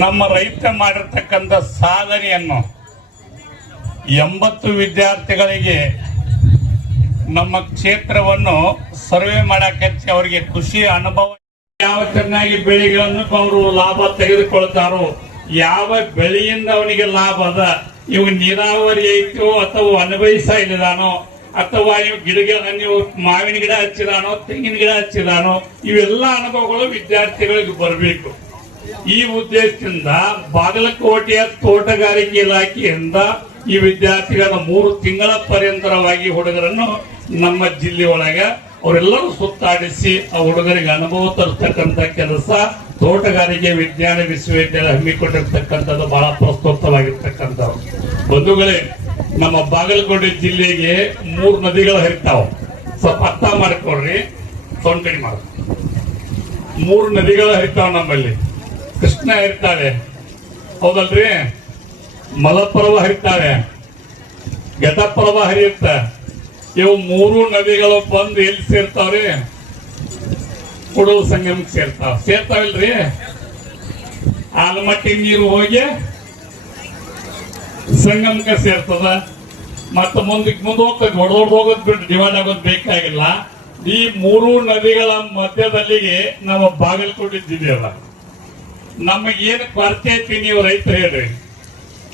ನಮ್ಮ ರೈತ ಮಾಡಿರ್ತಕ್ಕಂಥ ಸಾಧನೆಯನ್ನು 80 ವಿದ್ಯಾರ್ಥಿಗಳಿಗೆ ನಮ್ಮ ಕ್ಷೇತ್ರವನ್ನು ಸರ್ವೆ ಮಾಡಕ್ಕೆ ಅವರಿಗೆ ಖುಷಿ ಅನುಭವ. ಯಾವ ಚೆನ್ನಾಗಿ ಬೆಳೆಗಳನ್ನು ಅವರು ಲಾಭ ತೆಗೆದುಕೊಳ್ತಾರೋ, ಯಾವ ಬೆಳೆಯಿಂದ ಅವನಿಗೆ ಲಾಭ ಅದ, ಇವು ನೀರಾವರಿ ಐತೋ ಅಥವಾ ಅನುಭವಿಸ್ತಾ ಇಲ್ಲದಾನೋ, ಅಥವಾ ನೀವು ಮಾವಿನ ಗಿಡ ಹಚ್ಚಿದಾನೋ, ತೆಂಗಿನ ಗಿಡ ಹಚ್ಚಿದಾನೋ, ಇವೆಲ್ಲ ಅನುಭವಗಳು ವಿದ್ಯಾರ್ಥಿಗಳಿಗೆ ಬರಬೇಕು. ಈ ಉದ್ದೇಶದಿಂದ ಬಾಗಲಕೋಟೆಯ ತೋಟಗಾರಿಕೆ ಇಲಾಖೆಯಿಂದ ಈ ವಿದ್ಯಾರ್ಥಿಗಳ 3 ತಿಂಗಳ ಪರ್ಯಂತರವಾಗಿ ಹುಡುಗರನ್ನು ನಮ್ಮ ಜಿಲ್ಲೆಯೊಳಗೆ ಅವರೆಲ್ಲರೂ ಸುತ್ತಾಡಿಸಿ ಆ ಹುಡುಗರಿಗೆ ಅನುಭವ ತರತಕ್ಕಂಥ ಕೆಲಸ ತೋಟಗಾರಿಕೆ ವಿಜ್ಞಾನ ವಿಶ್ವವಿದ್ಯಾಲಯ ಹಮ್ಮಿಕೊಂಡಿರ್ತಕ್ಕಂಥದ್ದು ಬಹಳ ಪ್ರಸ್ತುತವಾಗಿರ್ತಕ್ಕಂಥವು. ಬಂಧುಗಳೇ, ನಮ್ಮ ಬಾಗಲಕೋಟೆ ಜಿಲ್ಲೆಗೆ 3 ನದಿಗಳು ಹರಿತಾವ. ಸ್ವಲ್ಪ ಅರ್ಥ ಮಾಡ್ಕೊಡ್ರಿ, ಸೊಂಟಣಿ ಮಾಡ. 3 ನದಿಗಳು ಹರಿತಾವ ನಮ್ಮಲ್ಲಿ. ಕೃಷ್ಣ ಹರಿತಾಳೆ, ಹೌದಲ್ರಿ? ಮಲಪ್ರಭ ಹರಿತಾಳೆ, ಘಟಪ್ರಭ ಹರಿಯುತ್ತ. ಇವು 3 ನದಿಗಳು ಬಂದು ಎಲ್ಲಿ ಸೇರ್ತಾವ್ರಿ? ಕುಡಲ ಸಂಗಮಕ್ಕೆ ಸೇರ್ತಾವಿಲ್ರಿ? ಆಲಮಟ್ಟಿ ನೀರು ಹೋಗಿ ಸಂಗಮಕ್ಕೆ ಸೇರ್ತದ. ಮತ್ತೆ ಮುಂದೆ ಹೋಗ್ತದೆ, ಹೊಡೆದೊಡ್ದು ಹೋಗೋದು ಬಿಟ್ಟು ಡಿವೈಡ್ ಆಗೋದು ಬೇಕಾಗಿಲ್ಲ. ಈ 3 ನದಿಗಳ ಮಧ್ಯದಲ್ಲಿಗೆ ನಮ್ಮ ಬಾಗಲಕೋಟೆ ಜಿಲ್ಲೆ ಅದ. ನಮಗೇನು ಕೊರತೆ ಐತಿ ನೀವು ರೈತರು ಹೇಳ್ರಿ.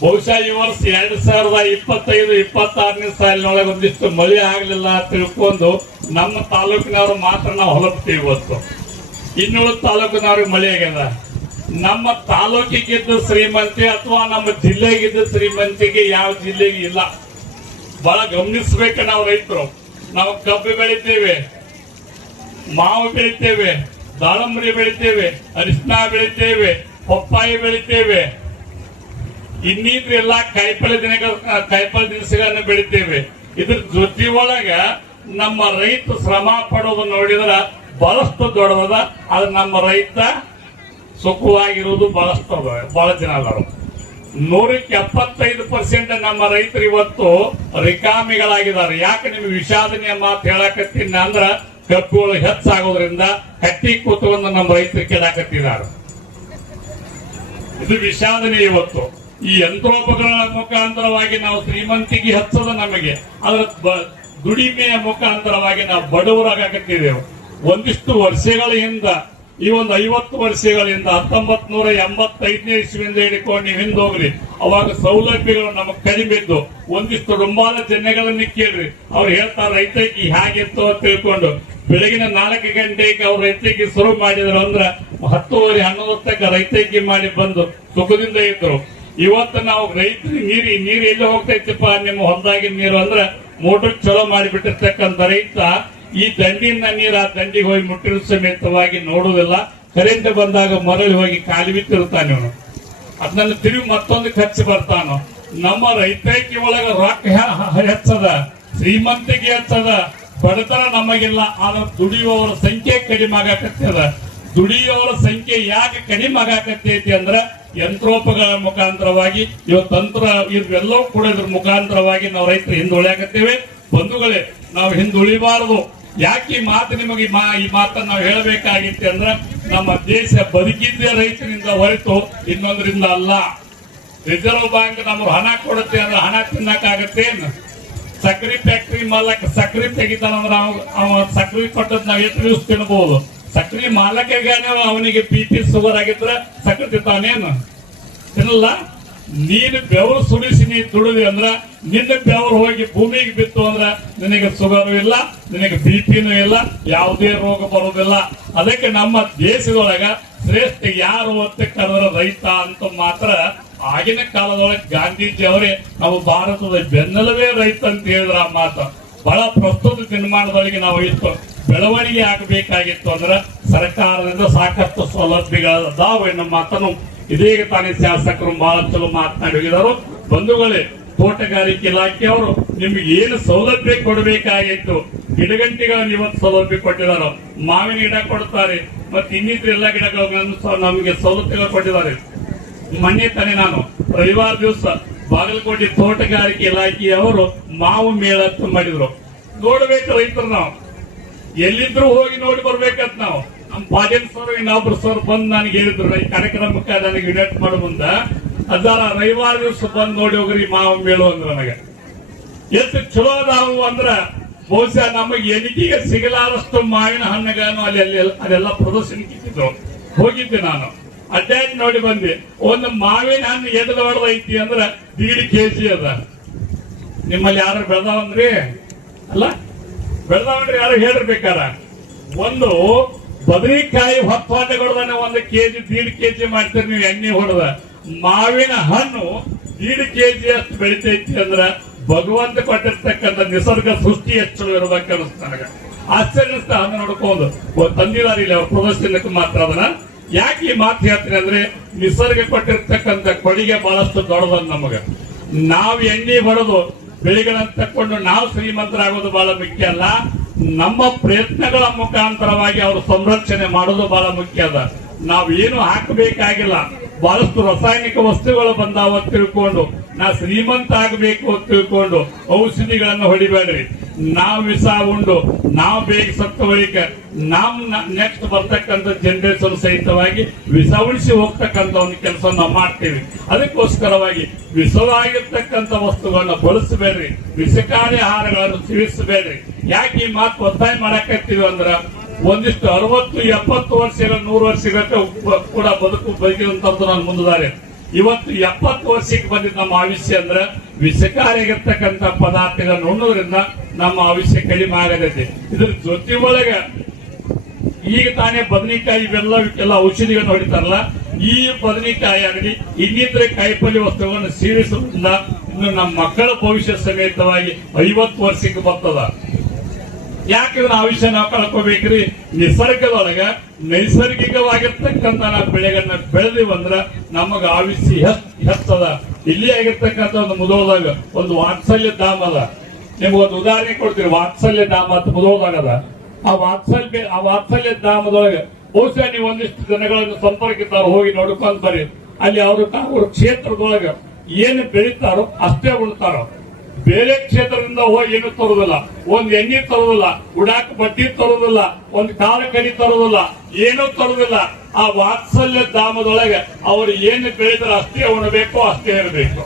ಬಹುಶಃ ಈ ವರ್ಷ 2025-26ನೇ ಸಾಲಿನೊಳಗೆ ಒಂದಿಷ್ಟು ಮಳೆ ಆಗ್ಲಿಲ್ಲ ತಿಳ್ಕೊಂಡು ನಮ್ಮ ತಾಲೂಕಿನವ್ರು ಮಾತ್ರ ನಾವು ಹೊಲಪ್ತೀವಿ. ಇವತ್ತು ಇನ್ನುಳಿದ ತಾಲೂಕಿನವ್ರಿಗೆ ಮಳೆ ಆಗ್ಯದ. ನಮ್ಮ ತಾಲೂಕಿಗಿದ್ದ ಶ್ರೀಮಂತಿ ಅಥವಾ ನಮ್ಮ ಜಿಲ್ಲೆಗಿದ್ದ ಶ್ರೀಮಂತಿಗೆ ಯಾವ ಜಿಲ್ಲೆಗೆ ಇಲ್ಲ. ಬಹಳ ಗಮನಿಸ್ಬೇಕು ನಾವು ರೈತರು. ನಾವು ಕಬ್ಬು ಬೆಳಿತೇವೆ, ಮಾವು ಬೆಳಿತೇವೆ, ದಾಳಂಬರಿ ಬೆಳಿತೇವೆ, ಅರಿಶಿನ ಬೆಳಿತೇವೆ, ಪಪ್ಪಾಯಿ ಬೆಳಿತೇವೆ, ಇನ್ನಿದ್ರ ಎಲ್ಲ ಕಾಯಿಪಲ್ಯ ದಿನಸುಗಳನ್ನು ಬೆಳಿತೇವೆ. ಇದ್ರ ಜೊತೆ ಒಳಗ ನಮ್ಮ ರೈತ ಶ್ರಮ ಪಡೋದು ನೋಡಿದ್ರ ಬಹಳಷ್ಟು ದೊಡ್ಡದ. ಆದ್ರೆ ನಮ್ಮ ರೈತ ಸುಖವಾಗಿರುವುದು ಬಹಳ ಜನ ಅದಾರ. 175% ನಮ್ಮ ರೈತರು ಇವತ್ತು ರಿಕಾಮಿಗಳಾಗಿದ್ದಾರೆ. ಯಾಕೆ ನಿಮ್ಗೆ ವಿಷಾದನೆಯ ಮಾತು ಹೇಳಕತ್ತೀನಿ ಅಂದ್ರ, ಕಬ್ಬುಗಳು ಹೆಚ್ಚಾಗೋದ್ರಿಂದ ಕಟ್ಟಿ ಕೂತವನ್ನು ನಮ್ಮ ರೈತರು ಕೆಡಾಕತ್ತಿದ್ದಾರೆ. ಇದು ವಿಷಾದನೆ. ಇವತ್ತು ಈ ಯಂತ್ರೋಪಕರಣಗಳ ಮುಖಾಂತರವಾಗಿ ನಾವು ಶ್ರೀಮಂತಿಗೆ ಹೆಚ್ಚದ ನಮಗೆ, ಅದರ ದುಡಿಮೆಯ ಮುಖಾಂತರವಾಗಿ ನಾವು ಬಡವರಾಗತ್ತಿದ್ದೇವೆ. ಒಂದಿಷ್ಟು ವರ್ಷಗಳ ಹಿಂದ, ಈ ಒಂದು 50 ವರ್ಷಗಳಿಂದ 1985ನೇ ಇಸ್ವಿಯಿಂದ ಹಿಡ್ಕೊಂಡು ನೀವು ಹಿಂದೆ ಹೋಗ್ರಿ, ಅವಾಗ ಸೌಲಭ್ಯಗಳು ನಮಗೆ ಕಡಿಮೆ ಇದ್ದು. ಒಂದಿಷ್ಟು ರುಂಬಾಲ ಜನಗಳನ್ನ ಕೇಳ್ರಿ, ಅವ್ರು ಹೇಳ್ತಾರೆ ರೈತರಿಗೆ ಹೇಗಿತ್ತು ಅಂತ ತಿಳ್ಕೊಂಡು. ಬೆಳಗಿನ 4 ಗಂಟೆಗೆ ಅವ್ರು ರೈತರಿಗೆ ಶುರು ಮಾಡಿದ್ರು ಅಂದ್ರ 10:30 ರೈತರಿಗೆ ಮಾಡಿ ಬಂದು ಸುಖದಿಂದ ಇದ್ರು. ಇವತ್ತು ನಾವು ರೈತರಿಗೆ ನೀರು ಎಲ್ಲಿ ಹೋಗ್ತೈತಿಪ್ಪ ನಿಮ್ಮ ಹೊಲದಾಗಿನ ನೀರು ಅಂದ್ರೆ ಮೋಟರ್ ಚಲೋ ಮಾಡಿಬಿಟ್ಟಿರ್ತಕ್ಕಂಥ ರೈತ ಈ ದಂಡಿನ ನೀರು ಆ ದಂಡಿಗೆ ಹೋಗಿ ಮುಟ್ಟಿನ ಸಮೇತವಾಗಿ ನೋಡುವುದಿಲ್ಲ. ಕರೆಂಟ್ ಬಂದಾಗ ಮರಳಿ ಹೋಗಿ ಕಾಲಿ ಬಿತ್ತಿರ್ತಾನೆ ಅವನು. ಅದನ್ನ ತಿರುಗಿ ಮತ್ತೊಂದು ಖರ್ಚು ಬರ್ತಾನು. ನಮ್ಮ ರೈತೈಕಿ ಒಳಗ ರೊಕ್ಕ ಹೆಚ್ಚದ, ಶ್ರೀಮಂತಿಗೆ ಹೆಚ್ಚದ, ಬಡತನ ನಮಗಿಲ್ಲ. ಆದ್ರೆ ದುಡಿಯುವವರ ಸಂಖ್ಯೆ ಕಡಿಮೆ ಆಗಾಕತ್ತದ. ದುಡಿಯುವವರ ಸಂಖ್ಯೆ ಯಾಕೆ ಕಡಿಮೆ ಆಗಾಕತ್ತೈತಿ ಅಂದ್ರ ಯಂತ್ರೋಪಗಳ ಮುಖಾಂತರವಾಗಿ ಇವತ್ತಂತ್ರ ಇವೆಲ್ಲವೂ ಕೂಡ ಇದ್ರ ಮುಖಾಂತರವಾಗಿ ನಾವು ರೈತರು ಹಿಂದುಳಿಯಾಕತ್ತೇವೆ. ಬಂಧುಗಳೇ, ನಾವು ಹಿಂದುಳಿಬಾರದು. ಯಾಕೆ ಈ ಮಾತು ನಿಮಗೆ ಈ ಮಾತನ್ನು ನಾವು ಹೇಳಬೇಕಾಗಿತ್ತು ಅಂದ್ರೆ, ನಮ್ಮ ದೇಶ ಬದುಕಿದ್ದೇ ರೈತರಿಂದ ಹೊರತು ಇನ್ನೊಂದರಿಂದ ಅಲ್ಲ. ರಿಸರ್ವ್ ಬ್ಯಾಂಕ್ ನಮ್ಗೆ ಹಣ ಕೊಡುತ್ತೆ ಅಂದ್ರೆ ಹಣ ತಿನ್ನಕ್ಕಾಗತ್ತೇನು? ಸಕ್ರೆ ಫ್ಯಾಕ್ಟ್ರಿ ಮಾಲಕ್ ಸಕ್ರೆ ತೆಗಿತಾನಂದ್ರೆ ಅವ ಸಕ್ರೆ ಕೊಟ್ಟದ್ ನಾವು ಎಷ್ಟು ದಿವಸ ತಿನ್ಬಹುದು? ಸಕ್ರೆ ಮಾಲಕಗಾನೆ ಅವನಿಗೆ BP ಶುಗರ್ ಆಗಿದ್ರೆ ಸಕ್ರೆ ತಿಂತಾನೇನು? ತಿನ್ನಲ್ಲ. ನೀನು ಬೆವರು ಸುಡಿಸಿ ನೀ ದುಡಿದಿ ಅಂದ್ರ, ನಿನ್ನ ಬೆವರು ಹೋಗಿ ಭೂಮಿಗೆ ಬಿತ್ತು ಅಂದ್ರ ನಿನಗೆ ಶುಗರು ಇಲ್ಲ, ನಿನಗೆ BPನೂ ಇಲ್ಲ, ಯಾವುದೇ ರೋಗ ಬರುವುದಿಲ್ಲ. ಅದಕ್ಕೆ ನಮ್ಮ ದೇಶದೊಳಗ ಶ್ರೇಷ್ಠ ಯಾರು ಅಂತ ಕರೆದ್ರ ರೈತ ಅಂತ ಮಾತ್ರ. ಆಗಿನ ಕಾಲದೊಳಗೆ ಗಾಂಧೀಜಿ ಅವರೇ ನಾವು ಭಾರತದ ಬೆನ್ನೆಲುಬೇ ರೈತ ಅಂತ ಹೇಳಿದ್ರ ಆ ಮಾತು. ಬಹಳ ಪ್ರಸ್ತುತ ದಿನಮಾನದೊಳಗೆ ನಾವು ಇತ್ತು ಬೆಳವಣಿಗೆ ಆಗಬೇಕಾಗಿತ್ತು ಅಂದ್ರೆ ಸರ್ಕಾರದಿಂದ ಸಾಕಷ್ಟು ಸೌಲಭ್ಯಗಳದಾವ ಎನ್ನುವ ಮಾತನ್ನು ಇದೀಗ ತಾನೇ ಶಾಸಕರು ಬಹಳ ಚಲೋ ಮಾತನಾಡಿ ಹೋಗಿದ್ದಾರೆ. ಬಂಧುಗಳೇ, ತೋಟಗಾರಿಕೆ ಇಲಾಖೆಯವರು ನಿಮ್ಗೆ ಏನು ಸೌಲಭ್ಯ ಕೊಡಬೇಕಾಗಿತ್ತು, ಗಿಡಗಂಟಿಗಳನ್ನು ಇವತ್ತು ಸೌಲಭ್ಯ ಕೊಟ್ಟಿದ್ದಾರೆ. ಮಾವಿನ ಗಿಡ ಕೊಡ್ತಾರೆ, ಮತ್ತೆ ಇನ್ನಿತರ ಎಲ್ಲ ಗಿಡಗಳನ್ನು ನಮಗೆ ಸೌಲಭ್ಯಗಳು ಕೊಟ್ಟಿದ್ದಾರೆ. ಮೊನ್ನೆ ತಾನೇ ನಾನು ರವಿವಾರ ದಿವಸ ಬಾಗಲಕೋಟೆ ತೋಟಗಾರಿಕೆ ಇಲಾಖೆಯವರು ಮಾವು ಮೇಳ ಮಾಡಿದ್ರು. ನೋಡ್ಬೇಕು ರೈತರು, ನಾವು ಎಲ್ಲಿದ್ರು ಹೋಗಿ ನೋಡಿ ಬರ್ಬೇಕಂತ ನಾವು ನಮ್ಮ ಪಾಟೀಲ್ ಸರ್ ಇನ್ನೊಬ್ರು ಸರ್ ಬಂದು ನನಗೆ ಹೇಳಿದ್ರು ಈ ಕಾರ್ಯಕ್ರಮಕ್ಕೆ ನನಗೆ ಇನ್ವೈಟ್ ಮಾಡೋ ಮುಂದ ಅದರ ರವಿವಾರ ದಿವಸ ಬಂದು ನೋಡಿ ಹೋಗ್ರಿ ಮಾವ ಮೇಳು ಅಂದ್ರ ನನಗೆ ಎಷ್ಟು ಚಲೋ ಅದಾವು ಅಂದ್ರ ಬಹುಶಃ ನಮಗೆ ಎಣಿಕೆಗೆ ಸಿಗಲಾರಷ್ಟು ಮಾವಿನ ಹಣ್ಣುಗಳನ್ನು ಅಲ್ಲೆಲ್ಲ ಪ್ರದರ್ಶನಕ್ಕೆ ಇಟ್ಟಿದ್ರು. ಹೋಗಿದ್ದೆ ನಾನು ಅಡ್ಡಾಡಿ ನೋಡಿ ಬಂದೆ. ಒಂದು ಮಾವಿನ ಹಣ್ಣು ಎದ್ದು ಹೊಡೆದೈತಿ ಅಂದ್ರ 1.5 kg ಅದ. ನಿಮ್ಮಲ್ಲಿ ಯಾರು ಬೆಳೆದಾವಂದ್ರಿ? ಅಲ್ಲ ಬೆಳೆದಾವನ್ರಿ, ಯಾರು ಹೇಳಿರ್ಬೇಕಾರ. ಒಂದು ಬದನೆಕಾಯಿ ಹೊತ್ತಾಟಗಳನ್ನ 1 kg 1.5 kg ಮಾಡ್ತೀರಿ ನೀವು ಎಣ್ಣೆ ಹೊಡೆದ. ಮಾವಿನ ಹಣ್ಣು 1.5 kg ಅಷ್ಟು ಬೆಳಿತೈತಿ ಅಂದ್ರ ಭಗವಂತ ಕೊಟ್ಟಿರ್ತಕ್ಕಂಥ ನಿಸರ್ಗ ಸೃಷ್ಟಿ ಹೆಚ್ಚು ಇರಬೇಕು ಅನಿಸ್ತ ನನಗ. ಆಶ್ಚರ್ಯ ಹಣ್ಣು ನೋಡ್ಕೊಂಡು ತಂದಿದಾರ ಇಲ್ಲಿ ಅವ್ರ ಪ್ರದರ್ಶನಕ್ಕೆ ಮಾತ್ರ ಅದನ್ನ. ಯಾಕೆ ಈ ಮಾತು ಹೇಳ್ತೀನಿ ಅಂದ್ರೆ ನಿಸರ್ಗ ಕೊಟ್ಟಿರ್ತಕ್ಕಂಥ ಕೊಡುಗೆ ಬಹಳಷ್ಟು ದೊಡ್ಡದ ನಮಗ. ನಾವು ಎಣ್ಣೆ ಹೊಡೆದು ಬೆಳೆಗಳನ್ನ ತಕ್ಕೊಂಡು ನಾವು ಶ್ರೀಮಂತರಾಗೋದು ಬಹಳ ಮುಖ್ಯ ಅಲ್ಲ, ನಮ್ಮ ಪ್ರಯತ್ನಗಳ ಮುಖಾಂತರವಾಗಿ ಅವರು ಸಂರಕ್ಷಣೆ ಮಾಡೋದು ಬಹಳ ಮುಖ್ಯ ಅದ. ನಾವು ಏನು ಹಾಕಬೇಕಾಗಿಲ್ಲ, ಬಹಳಷ್ಟು ರಾಸಾಯನಿಕ ವಸ್ತುಗಳು ಬಂದಾವ ತಿಳ್ಕೊಂಡು ನಾ ಶ್ರೀಮಂತ ಆಗಬೇಕು ಅಂತ ತಿಳ್ಕೊಂಡು ಔಷಧಿಗಳನ್ನು ಹೊಡಿಬೇಡ್ರಿ. ನಾವು ವಿಷ ಉಂಡು ನಾವು ಬೇಗ ಸತ್ತ ಬಳಿಕ ನಮ್ಮ ನೆಕ್ಸ್ಟ್ ಬರ್ತಕ್ಕಂಥ ಜನರೇಷನ್ ಸಹಿತವಾಗಿ ವಿಷ ಉಳಿಸಿ ಹೋಗ್ತಕ್ಕಂಥ ಒಂದು ಕೆಲಸ ನಾವು ಮಾಡ್ತೀವಿ. ಅದಕ್ಕೋಸ್ಕರವಾಗಿ ವಿಷವಾಗಿರ್ತಕ್ಕಂಥ ವಸ್ತುಗಳನ್ನ ಬಳಸಬೇಡ್ರಿ, ವಿಷಕಾರಿ ಆಹಾರಗಳನ್ನು ಸೇವಿಸಬೇಡ್ರಿ. ಯಾಕೆ ಈ ಮಾತು ಒತ್ತಾಯ ಮಾಡಕತ್ತೀವಿ ಅಂದ್ರ ಒಂದಿಷ್ಟು 60-70 ವರ್ಷಗಳ 100 ವರ್ಷಗಳ ಕೂಡ ಬದುಕಿದಂತದ್ದು ನಾನು ಮುಂದಿದ್ದಾರೆ. ಇವತ್ತು 70 ವರ್ಷಕ್ಕೆ ಬಂದಿದ್ದ ನಮ್ಮ ಆಯುಷ್ಯ ಅಂದ್ರೆ ವಿಷಕಾರಿಯಾಗಿರ್ತಕ್ಕಂಥ ಪದಾರ್ಥಗಳನ್ನು ಉಣ್ಣೋದ್ರಿಂದ ನಮ್ಮ ಆಯುಷ್ಯ ಕಡಿಮೆ ಆಗತೈತಿ. ಇದ್ರ ಜೊತೆ ಒಳಗ ಈಗ ತಾನೇ ಬದನೆಕಾಯಿ ಇವೆಲ್ಲ ಔಷಧಿಗಳನ್ನು ಹೊಡಿತಾರಲ್ಲ, ಈ ಬದನೆಕಾಯಿ ಆಗಲಿ ಇನ್ನಿತರ ಕಾಯಿಪಲ್ಯ ವಸ್ತುಗಳನ್ನು ಸೇವಿಸುವುದರಿಂದ ಇನ್ನು ನಮ್ಮ ಮಕ್ಕಳ ಭವಿಷ್ಯ ಸಮೇತವಾಗಿ 50 ವರ್ಷಕ್ಕೆ ಬರ್ತದ. ಯಾಕಂದ್ರೆ ಆಯುಷ್ಯ ನಾವು ಕಳ್ಕೋಬೇಕ್ರಿ. ನಿಸರ್ಗದೊಳಗ ನೈಸರ್ಗಿಕವಾಗಿರ್ತಕ್ಕಂಥ ನಾವು ಬೆಳೆಗಳನ್ನ ಬೆಳೆದಿವಂದ್ರ ನಮಗ ಆಯುಷ್ಯ ಹೆಚ್ಚದ. ಇಲ್ಲಿ ಆಗಿರ್ತಕ್ಕಂಥ ಒಂದು ಮುದೋಳದಾಗ ಒಂದು ವಾತ್ಸಲ್ಯ ಧಾಮ ಅದ. ನಿಮ್ಗೊಂದು ಉದಾಹರಣೆ ಕೊಡ್ತೀರಿ. ವಾತ್ಸಲ್ಯ ಧಾಮ ಅಂತ ಮುದೋಳದಾಗ ಅದ. ಆ ವಾತ್ಸಲ್ಯ ಧಾಮದೊಳಗ ಬಹುಶಃ ನೀವು ಒಂದಿಷ್ಟು ಜನಗಳನ್ನು ಸಂಪರ್ಕಿತಾರೋ ಹೋಗಿ ನೋಡ್ಕೊಂಡ್ ಬರ್ರಿ. ಅಲ್ಲಿ ಅವ್ರ ಕ್ಷೇತ್ರದೊಳಗ ಏನು ಬೆಳೀತಾರೋ ಅಷ್ಟೇ ಉಳ್ತಾರೋ. ಬೇರೆ ಕ್ಷೇತ್ರದಿಂದ ಹೋಗಿ ಏನು ತರೋದಿಲ್ಲ, ಒಂದ್ ಎಣ್ಣೆ ತರೋದಿಲ್ಲ, ಉಡಾಕ್ ಬಡ್ಡಿ ತರೋದಿಲ್ಲ, ಒಂದ್ ಕಾಲ ಕಡಿ ತರೋದಿಲ್ಲ, ಏನೂ ತರೋದಿಲ್ಲ. ಆ ವಾತ್ಸಲ್ಯ ಧಾಮದೊಳಗೆ ಅವರು ಏನು ಬೆಳೆದ್ರೆ ಅಷ್ಟೇ ಉಣಬೇಕು, ಅಷ್ಟೇ ಇರಬೇಕು.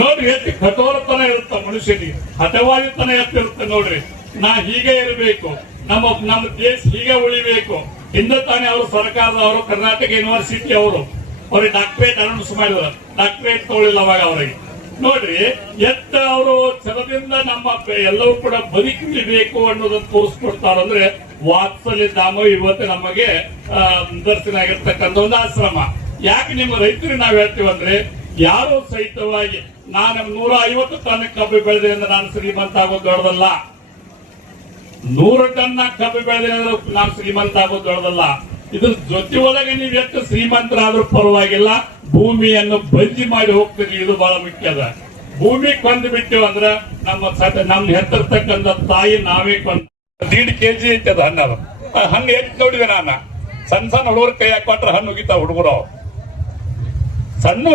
ನೋಡ್ರಿ ಎಷ್ಟು ಕಠೋರತನ ಇರುತ್ತೆ ಮನುಷ್ಯನಿಗೆ, ಹಠವಾದಿತನ ಎತ್ತಿರುತ್ತೆ. ನೋಡ್ರಿ ನಾ ಹೀಗೆ ಇರಬೇಕು, ನಮ್ಮ ದೇಶ ಹೀಗೆ ಉಳಿಬೇಕು. ಹಿಂದೆ ತಾನೇ ಅವರು ಸರ್ಕಾರದವರು ಕರ್ನಾಟಕ ಯೂನಿವರ್ಸಿಟಿ ಅವ್ರಿಗೆ ಡಾಕ್ಟರೇಟ್ ಅನೌನ್ಸ್ ಮಾಡಿದ್ರು. ಡಾಕ್ಟರೇಟ್ ತಗೊಳ್ಳಿಲ್ಲ ಅವಾಗ ಅವರಿಗೆ. ನೋಡ್ರಿ ಎತ್ತ ಅವರು ಛಲದಿಂದ ನಮ್ಮ ಎಲ್ಲವೂ ಕೂಡ ಬದುಕಬೇಕು ಅನ್ನೋದನ್ನು ತೋರಿಸ್ಕೊಡ್ತಾರಂದ್ರೆ ವಾತ್ಸಲ್ಯ ಧಾಮ ಇವತ್ತು ನಮಗೆ ನಿದರ್ಶನ ಆಗಿರ್ತಕ್ಕಂಥ ಒಂದು ಆಶ್ರಮ. ಯಾಕೆ ನಿಮ್ಮ ರೈತರಿಗೆ ನಾವ್ ಹೇಳ್ತೀವಂದ್ರೆ ಯಾರು ಸಹಿತವಾಗಿ ನಾನು 150 ಟನ್ ಕಬ್ಬು ಬೆಳೆದೆ ಅಂದ್ರೆ ನಾನು ಶ್ರೀಮಂತ ಆಗೋದು ದೊಡ್ಡದಲ್ಲ. 100 ಟನ್ ಕಬ್ಬು ಬೆಳೆದೆ ಅಂದ್ರೆ ನಾನು ಶ್ರೀಮಂತ ಆಗೋದು ದೊಡ್ಡದಲ್ಲ. ಇದ್ರ ಜೊತೆ ಒಳಗೆ ನೀವು ಎಷ್ಟು ಶ್ರೀಮಂತರಾದ್ರೂ ಪರವಾಗಿಲ್ಲ, ಭೂಮಿಯನ್ನು ಬಂಜಿ ಮಾಡಿ ಹೋಗ್ತೀರಿ. ಇದು ಬಹಳ ಮುಖ್ಯ ಅದ. ಭೂಮಿ ಕೊಂದು ಬಿಟ್ಟಿವ ಅಂದ್ರ ನಮ್ಮ ಹೆತ್ತಿರ್ತಕ್ಕಂಥ ತಾಯಿ ನಾವೇ ಕೊಂದು 1.5 kg ಐತೆ ಅದು ಹಣ್ಣು. ಅದು ಹಣ್ಣು ಎಷ್ಟು ನೋಡಿದೆ ನಾನು. ಸಣ್ಣ ಹುಡುಗರು ಕೈ ಹಾಕೊಟ್ರೆ ಹಣ್ಣು ಉಗಿತಾವ ಹುಡುಗರು. ಸಣ್ಣ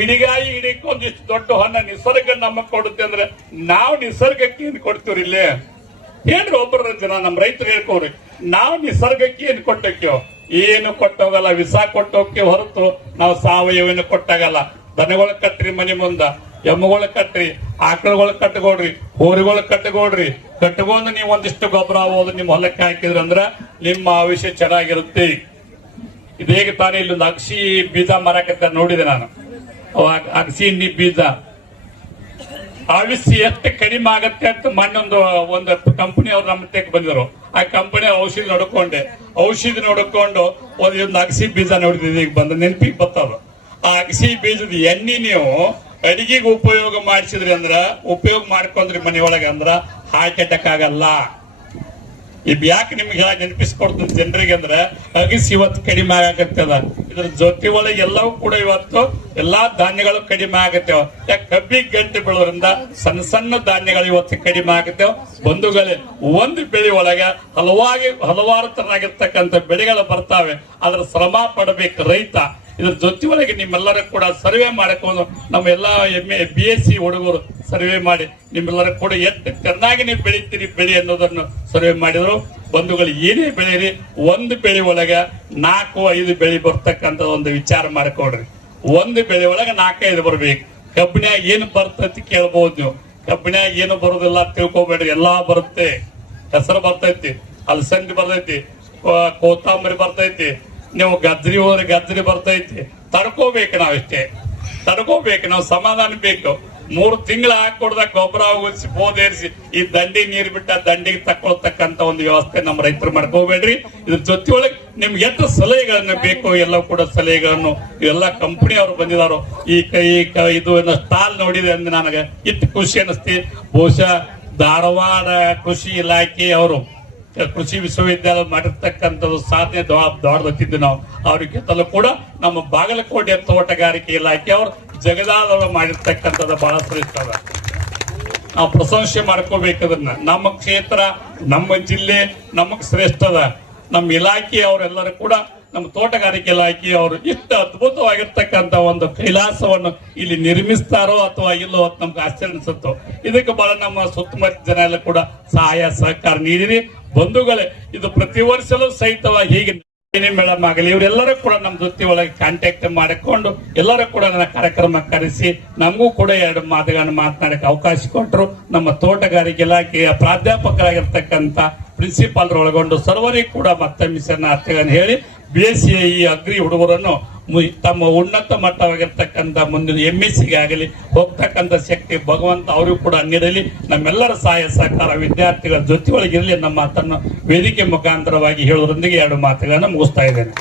ಮಿಡಿಗಾಯಿ ಹಿಡಿಕ ಒಂದಿಷ್ಟು ದೊಡ್ಡ ಹಣ್ಣು ನಿಸರ್ಗ ನಮಗ್ ಕೊಡುತ್ತೆ ಅಂದ್ರೆ ನಾವು ನಿಸರ್ಗಕ್ಕೆ ಏನ್ ಕೊಡ್ತೀವ್ರಿ? ಇಲ್ಲೇ ಏನ್ರಿ ಒಬ್ಬರ ಜನ ನಮ್ಮ ರೈತರು ಹೇಳ್ಕೋರಿ, ನಾವು ನಿಸರ್ಗಕ್ಕೆ ಏನ್ ಕೊಟ್ಟೋಕ್ಯೋ? ಏನು ಕೊಟ್ಟೋಗಲ್ಲ, ವಿಷ ಕೊಟ್ಟೋಕೆ ಹೊರತು ನಾವು ಸಾವಯವನ ಕೊಟ್ಟಾಗಲ್ಲ. ದನಗಳ ಕಟ್ರಿ ಮನೆ ಮುಂದ, ಎಮ್ಮಗಳ ಕಟ್ರಿ, ಆಕಳುಗಳ ಕಟ್ಕೊಡ್ರಿ, ಹೋರಿಗಳ ಕಟ್ಕೊಡ್ರಿ. ಕಟ್ಕೊಂಡು ನೀವು ಒಂದಿಷ್ಟು ಗೊಬ್ಬರ ಹೋದ್ ನಿಮ್ ಹೊಲಕ್ಕೆ ಹಾಕಿದ್ರಿ ಅಂದ್ರ ನಿಮ್ಮ ಆಯುಷ್ಯ ಚೆನ್ನಾಗಿರುತ್ತೆ. ಇದೇಗ ತಾನೇ ಇಲ್ಲೊಂದು ಅಗಸಿ ಬೀಜ ಮಾರಾಕತ್ತ ನೋಡಿದೆ ನಾನು. ಅಗಸಿ ಬೀಜ ಆಯುಷ್ಯ ಎಷ್ಟು ಕಡಿಮೆ ಆಗತ್ತೆ ಅಂತ ಒಂದು ಕಂಪನಿ ಅವ್ರು ನಮ್ಮ ತೆಗ್ ಬಂದಿದ್ರು. ಆ ಕಂಪನಿ ಔಷಧಿ ನೋಡ್ಕೊಂಡು ಒಂದು ಅಗಸಿ ಬೀಜ ನೋಡಿದ್ವಿ. ಈಗ ಬಂದ ನೆನಪಿಗೆ ಬರ್ತದ. ಆ ಅಗಸಿ ಬೀಜದ ಎಣ್ಣೆ ನೀವು ಅಡಿಗೆಗೆ ಉಪಯೋಗ ಮಾಡಿಸಿದ್ರಿ ಅಂದ್ರ, ಉಪಯೋಗ ಮಾಡ್ಕೊಂಡ್ರಿ ಮನೆಯೊಳಗೆ ಅಂದ್ರ ಹಾರ್ಟ್ ಅಟ್ಯಾಕ್ ಆಗಲ್ಲ. ಇದು ಯಾಕೆ ನಿಮ್ಗೆ ಹೇಳಕ್ ನೆನಪಿಸ್ಕೊಡ್ತದೆ ಜನರಿಗೆ ಅಂದ್ರೆ ಅಗಸಿ ಇವತ್ತು ಕಡಿಮೆ ಆಗತ್ತದ. ಇದ್ರ ಜೊತೆ ಒಳಗೆ ಎಲ್ಲವೂ ಕೂಡ ಇವತ್ತು ಎಲ್ಲಾ ಧಾನ್ಯಗಳು ಕಡಿಮೆ ಆಗತ್ತೇವ. ಯಾಕೆ ಕಬ್ಬಿಗೆ ಗಂಟೆ ಬೆಳೋದ್ರಿಂದ ಸಣ್ಣ ಸಣ್ಣ ಧಾನ್ಯಗಳು ಇವತ್ತು ಕಡಿಮೆ ಆಗತ್ತೇವ. ಬಂಧುಗಳೇ, ಒಂದು ಬೆಳೆ ಒಳಗೆ ಹಲವಾರು ತರನಾಗಿರ್ತಕ್ಕಂಥ ಬೆಳೆಗಳು ಬರ್ತಾವೆ. ಅದ್ರ ಶ್ರಮ ಪಡಬೇಕು ರೈತ. ಇದ್ರ ಜೊತೆ ಒಳಗೆ ನಿಮ್ಮೆಲ್ಲರೂ ಕೂಡ ಸರ್ವೆ ಮಾಡಿಕೊಂಡು ನಮ್ಮ ಎಲ್ಲಾ BSc ಹುಡುಗರು ಸರ್ವೆ ಮಾಡಿ ನಿಮ್ಮೆಲ್ಲರೂ ಕೂಡ ಎಷ್ಟು ಚೆನ್ನಾಗಿ ನೀವು ಬೆಳಿತೀರಿ ಬೆಳಿ ಅನ್ನೋದನ್ನು ಸರ್ವೆ ಮಾಡಿದ್ರು. ಬಂಧುಗಳು ಏನೇ ಬೆಳೀರಿ, ಒಂದು ಬೆಳೆ ಒಳಗ 4-5 ಬೆಳೆ ಬರ್ತಕ್ಕಂಥ ಒಂದು ವಿಚಾರ ಮಾಡ್ಕೊಡ್ರಿ. ಒಂದು ಬೆಳೆ ಒಳಗ 4-5 ಬರ್ಬೇಕು. ಕಬ್ಬಿನ್ಯಾಗ ಏನು ಬರ್ತೈತಿ ಕೇಳ್ಬಹುದು ನೀವು. ಕಬ್ಬಿನ್ಯಾಗ ಏನು ಬರೋದಿಲ್ಲ ತಿಳ್ಕೊಬೇಡ್ರಿ, ಎಲ್ಲಾ ಬರುತ್ತೆ. ಹೆಸರು ಬರ್ತೈತಿ, ಅಲಸಂದಿ ಬರ್ತೈತಿ, ಕೋತಂಬರಿ ಬರ್ತೈತಿ, ನೀವು ಗಜ್ರಿ ಹೋದ್ರೆ ಗಜ್ರಿ ಬರ್ತೈತಿ. ತಡ್ಕೋಬೇಕು, ನಾವಿಷ್ಟೇ ತಡ್ಕೋಬೇಕು, ನಾವು ಸಮಾಧಾನ ಬೇಕು. 3 ತಿಂಗಳು ಹಾಕೊಡ್ದಾಗ ಗೊಬ್ಬರ ಹೋಗಿಸಿ ಬೋದೇರಿಸಿ ಈ ದಂಡಿ ನೀರು ಬಿಟ್ಟ ದಂಡಿಗೆ ತಕ್ಕೊಳ್ತಕ್ಕಂತ ಒಂದು ವ್ಯವಸ್ಥೆ ನಮ್ಮ ರೈತರು ಮಾಡ್ಕೋಬೇಡ್ರಿ. ಇದ್ರ ಜೊತೆಯೊಳಗೆ ನಿಮ್ಗೆ ಎಷ್ಟು ಸಲಹೆಗಳನ್ನ ಬೇಕು ಎಲ್ಲ ಕೂಡ ಸಲಹೆಗಳನ್ನು ಎಲ್ಲ ಕಂಪನಿ ಅವರು ಬಂದಿದಾರೋ. ಈ ಇದು ಸ್ಟಾಲ್ ನೋಡಿದೆ ಅಂದ್ರೆ ನನಗೆ ಇಷ್ಟು ಖುಷಿ ಅನಿಸ್ತಿ. ಬಹುಶಃ ಧಾರವಾಡ ಕೃಷಿ ಇಲಾಖೆ ಅವರು ಕೃಷಿ ವಿಶ್ವವಿದ್ಯಾಲಯ ಮಾಡಿರ್ತಕ್ಕಂಥದ್ದು ಸಾಧನೆ ದೊಡ್ಡದಿದ್ದು ನಾವು ಅವ್ರಿಗಿಂತಲೂ ಕೂಡ ನಮ್ಮ ಬಾಗಲಕೋಟೆ ತೋಟಗಾರಿಕೆ ಇಲಾಖೆ ಅವರು ಜಗದಾದವರು ಮಾಡಿರ್ತಕ್ಕಂಥದ್ದು ಬಹಳ ಶ್ರೇಷ್ಠ ಅದ. ನಾವು ಪ್ರಶಂಸೆ ಮಾಡ್ಕೋಬೇಕದನ್ನ. ನಮ್ಮ ಕ್ಷೇತ್ರ, ನಮ್ಮ ಜಿಲ್ಲೆ ನಮಗ್ ಶ್ರೇಷ್ಠ ಅದ. ನಮ್ಮ ಇಲಾಖೆ ಅವರೆಲ್ಲರೂ ಕೂಡ, ನಮ್ಮ ತೋಟಗಾರಿಕೆ ಇಲಾಖೆ ಅವರು ಇಷ್ಟು ಅದ್ಭುತವಾಗಿರ್ತಕ್ಕಂಥ ಒಂದು ಕೈಲಾಸವನ್ನು ಇಲ್ಲಿ ನಿರ್ಮಿಸ್ತಾರೋ ಅಥವಾ ಇಲ್ಲೋ ಅಂತ ನಮ್ಗೆ ಆಶ್ಚರ್ಯ ಅನ್ಸುತ್ತೋ. ಇದಕ್ಕೆ ಬಹಳ ನಮ್ಮ ಸುತ್ತಮುತ್ತ ಜನ ಎಲ್ಲ ಕೂಡ ಸಹಾಯ ಸಹಕಾರ ನೀಡಿರಿ. ಬಂಧುಗಳೇ, ಇದು ಪ್ರತಿ ವರ್ಷಲೂ ಸಹಿತವಾಗಿ ಹೀಗೆ ಮೇಡಮ್ ಆಗಲಿ ಇವರೆಲ್ಲರೂ ಕೂಡ ನಮ್ಮ ಜೊತೆ ಒಳಗೆ ಕಾಂಟ್ಯಾಕ್ಟ್ ಮಾಡಿಕೊಂಡು ಎಲ್ಲರೂ ಕೂಡ ನನ್ನ ಕಾರ್ಯಕ್ರಮ ಕರೆಸಿ ನಮಗೂ ಕೂಡ 2 ಮಾತುಗಳನ್ನು ಮಾತನಾಡಕ್ಕೆ ಅವಕಾಶ ಕೊಟ್ಟರು. ನಮ್ಮ ತೋಟಗಾರಿಕೆ ಇಲಾಖೆಯ ಪ್ರಾಧ್ಯಾಪಕರಾಗಿರ್ತಕ್ಕಂಥ ಪ್ರಿನ್ಸಿಪಾಲ್ ಒಳಗೊಂಡು ಸರ್ವರಿಗೂ ಕೂಡ ಮತ್ತೊಮ್ಮೆ ಅರ್ಥಗಳನ್ನು ಹೇಳಿ BSc ಈ ಅಗ್ರಿ ಹುಡುಗರನ್ನು ತಮ್ಮ ಉನ್ನತ ಮಟ್ಟವಾಗಿರ್ತಕ್ಕಂಥ ಮುಂದಿನ MSc ಆಗಲಿ ಹೋಗ್ತಕ್ಕಂಥ ಶಕ್ತಿ ಭಗವಂತ ಅವರಿಗೂ ಕೂಡ ನೀಡಲಿ. ನಮ್ಮೆಲ್ಲರ ಸಹಾಯ ಸಹಕಾರ ವಿದ್ಯಾರ್ಥಿಗಳ ಜೊತೆಯೊಳಗಿರಲಿ. ನಮ್ಮ ಮಾತನ್ನು ವೇದಿಕೆ ಮುಖಾಂತರವಾಗಿ ಹೇಳುವುದರೊಂದಿಗೆ 2 ಮಾತುಗಳನ್ನು ಮುಗಿಸ್ತಾ ಇದ್ದೇನೆ.